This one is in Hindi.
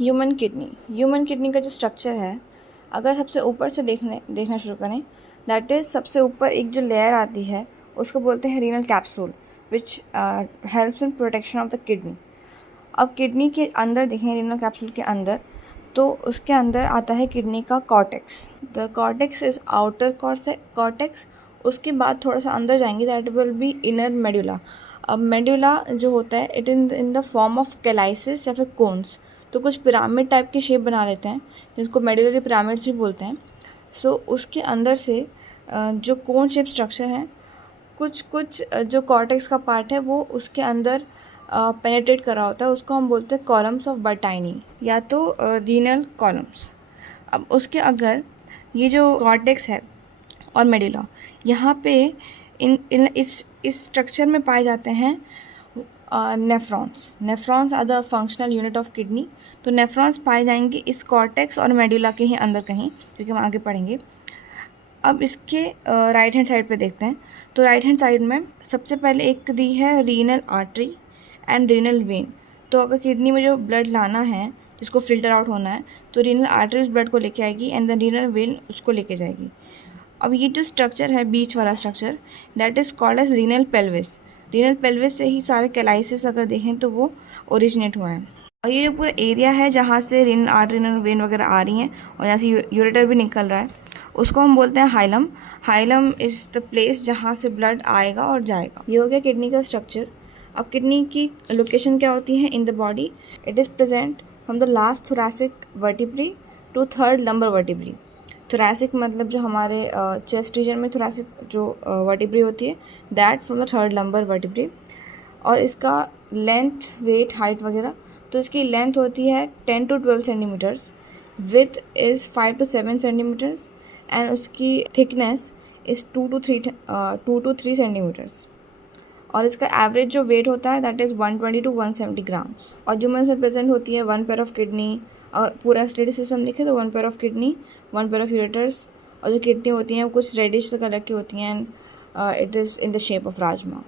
ह्यूमन किडनी का जो स्ट्रक्चर है, अगर सबसे ऊपर से देखना शुरू करें, दैट इज़ सबसे ऊपर एक जो लेयर आती है उसको बोलते हैं renal capsule, which helps in protection of the kidney. अब किडनी के अंदर देखें, रीनल कैप्सूल के अंदर, तो उसके अंदर आता है किडनी का cortex. The cortex is outer cortex. उसके बाद थोड़ा सा अंदर जाएंगे, that will be inner medulla. अब मेडुला जो होता है, it in the form of कैलाइसिस या फिर कोन्स, तो कुछ पिरामिड टाइप की शेप बना लेते हैं जिसको मेडुलरी पिरामिड्स भी बोलते हैं। सो उसके अंदर से जो कोन शेप स्ट्रक्चर हैं, कुछ जो कॉर्टेक्स का पार्ट है वो उसके अंदर पेनेट्रेट करा होता है, उसको हम बोलते हैं कॉलम्स ऑफ बर्टाइनी या तो रीनल कॉलम्स। अब उसके अगर ये जो कॉर्टेक्स है और मेडुला, यहाँ पे इस स्ट्रक्चर में पाए जाते हैं nephrons are the functional unit of kidney. तो नेफ्रॉन्स पाए जाएंगे इस कॉर्टेक्स और मेडुला के ही अंदर कहीं, जो कि हम आगे पढ़ेंगे। अब इसके राइट हैंड साइड पे देखते हैं, तो राइट हैंड साइड में सबसे पहले एक दी है renal artery and renal vein. तो अगर किडनी में जो ब्लड लाना है, जिसको फिल्टर आउट होना है, तो रीनल आर्टरी उस ब्लड को लेके आएगी एंड द रीनल वेन उसको लेके जाएगी। अब ये जो स्ट्रक्चर है, बीच वाला structure, that is called as renal pelvis. Renal pelvis से ही सारे कैलाइसिस अगर देखें तो वो ओरिजिनेट हुआ है। और ये जो पूरा एरिया है जहाँ से रीनल आर्टरी, रीनल वेन वगैरह आ रही हैं और यहाँ से यूरेटर भी निकल रहा है, उसको हम बोलते हैं hilum. Hilum is the place जहाँ से ब्लड आएगा और जाएगा। ये हो गया किडनी का स्ट्रक्चर। अब किडनी की लोकेशन क्या होती है in the body? It is present from the last thoracic vertebrae to third lumbar vertebrae. Thoracic मतलब जो हमारे चेस्ट रीजन में थोरैसिक जो वर्टिब्री होती है, that from the third lumbar vertebrae. और इसका लेंथ, वेट, हाइट वगैरह, तो इसकी लेंथ होती है 10 to 12 centimetres, width is 5 to 7 centimetres and उसकी थिकनेस इज़ 2 to 3 सेंटीमीटर्स। और इसका एवरेज जो वेट होता है दैट इज़ 120 to 170 ग्राम्स। और जो में से प्रेजेंट होती है 1 पेयर ऑफ किडनी, पूरा स्टडी सिस्टम लिखे तो 1 pair of kidney, 1 pair of ureters, और जो किडनी होती हैं वो कुछ रेडिश कलर की होती हैं and it is in the shape of rajma.